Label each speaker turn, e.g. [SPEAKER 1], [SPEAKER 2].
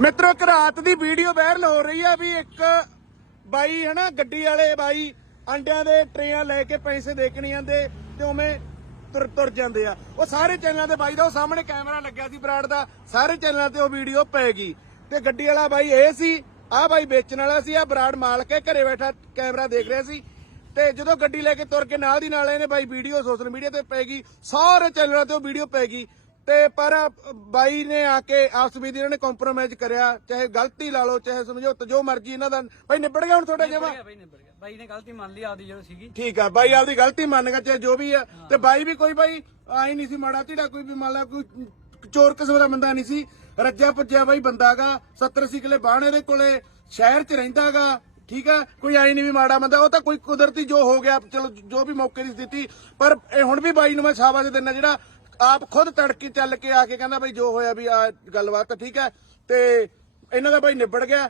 [SPEAKER 1] ਮਿੱਤਰੋ, ਇੱਕ ਰਾਤ ਦੀ ਵੀਡੀਓ ਵਾਇਰਲ ਹੋ ਰਹੀ ਆ ਵੀ ਇੱਕ ਬਾਈ ਹਨਾ, ਗੱਡੀ ਵਾਲੇ ਬਾਈ ਅੰਡਿਆਂ ਦੇ ਟਰੇਆਂ ਲੈ ਕੇ ਪੈਸੇ ਦੇ ਕੇ ਨਹੀਂ ਜਾਂਦੇ ਤੇ ਉਵੇਂ ਤੁਰ ਤੁਰ ਜਾਂਦੇ ਆ। ਉਹ ਸਾਰੇ ਚੈਨਲਾਂ ਤੇ ਬਾਈ ਦਾ ਉਹ ਸਾਹਮਣੇ ਕੈਮਰਾ ਲੱਗਿਆ ਸੀ ਬਰਾੜ ਦਾ। ਸਾਰੇ ਚੈਨਲਾਂ ਤੇ ਉਹ ਵੀਡੀਓ ਪੈ ਗਈ। ਤੇ ਗੱਡੀ ਵਾਲਾ ਬਾਈ ਇਹ ਸੀ ਆਹ ਬਾਈ ਵੇਚਣ ਵਾਲਾ ਸੀ, ਆ ਬਰਾੜ ਮਾਲਕ ਹੈ, ਘਰੇ ਬੈਠਾ ਕੈਮਰਾ ਦੇਖ ਰਿਹਾ ਸੀ। ਤੇ ਜਦੋਂ ਗੱਡੀ ਲੈ ਕੇ ਤੁਰ ਕੇ ਨਾਲ ਦੀ ਨਾਲ ਇਹਨੇ ਬਾਈ ਵੀਡੀਓ ਸੋਸ਼ਲ ਮੀਡੀਆ ਤੇ ਪੈ ਗਈ। ਸਾਰੇ ਚੈਨਲਾਂ ਤੇ ਉਹ ਵੀਡੀਓ ਪੈ ਗਈ। ਤੇ ਪਰ ਬਾਈ ਨੇ ਆ ਕੇ ਆਪਸ ਵਿੱਚ ਇਹਨਾਂ ਨੇ ਕੰਪਰੋਮਾਈਜ਼ ਕਰਿਆ ਚਾਹੇ ਗਲਤੀ ਲਾ ਲਓ ਚਾਹੇ ਸਮਝੋ ਜੋ ਮਰਜ਼ੀ ਇਹਨਾਂ ਦਾ। ਭਾਈ ਨਿਬੜ ਗਿਆ ਹੁਣ ਤੁਹਾਡਾ ਜਮਾ?
[SPEAKER 2] ਬਾਈ ਨਿਬੜ ਗਿਆ। ਬਾਈ ਨੇ ਗਲਤੀ ਮੰਨ ਲਈ ਆਪਦੀ ਜਦੋਂ ਸੀਗੀ।
[SPEAKER 1] ਠੀਕ ਆ ਬਾਈ ਆਪਦੀ ਗਲਤੀ ਮੰਨ ਗਿਆ ਚਾਹੇ ਜੋ ਵੀ ਆ। ਤੇ ਬਾਈ ਵੀ ਕੋਈ ਬਾਈ ਆਈ ਨਹੀਂ ਸੀ ਮਾੜਾ ਧੀੜਾ ਕੋਈ ਵੀ ਮੰਨ ਲਾ ਕੋਈ ਚੋਰ ਕਿਸਮ ਦਾ ਬੰਦਾ ਨਹੀਂ ਸੀ। ਰੱਜਾ ਭੱਜਿਆ ਬਾਈ ਬੰਦਾਗਾ 70 80 ਕਿਲੇ ਬਾਣ ਇਹਦੇ ਕੋਲੇ ਸ਼ਹਿਰ 'ਚ ਰਹਿੰਦਾਗਾ ਠੀਕ ਆ? ਕੋਈ ਆਈ ਨਹੀਂ ਵੀ ਮਾੜਾ ਬੰਦਾ ਉਹ ਤਾਂ ਕੋਈ ਕੁਦਰਤੀ ਜੋ ਹੋ ਗਿਆ ਚਲੋ ਜੋ ਵੀ ਮੌਕੇ ਦੀ ਸਥਿਤੀ। ਪਰ ਇਹ ਹੁਣ ਵੀ ਬਾਈ ਨੂੰ ਮੈਂ ਸ਼ਾਬਾਸ਼ ਦਿੰਦਾ ਜਿਹੜਾ ਆਪ ਖੁਦ ਤੜਕੇ ਚੱਲ ਕੇ ਆ ਕੇ ਕਹਿੰਦਾ ਬਈ ਜੋ ਹੋਇਆ ਵੀ ਆ ਗੱਲਬਾਤ ਠੀਕ ਹੈ ਤੇ ਇਹਨਾਂ ਦਾ ਬਾਈ ਨਿਬੜ ਗਿਆ।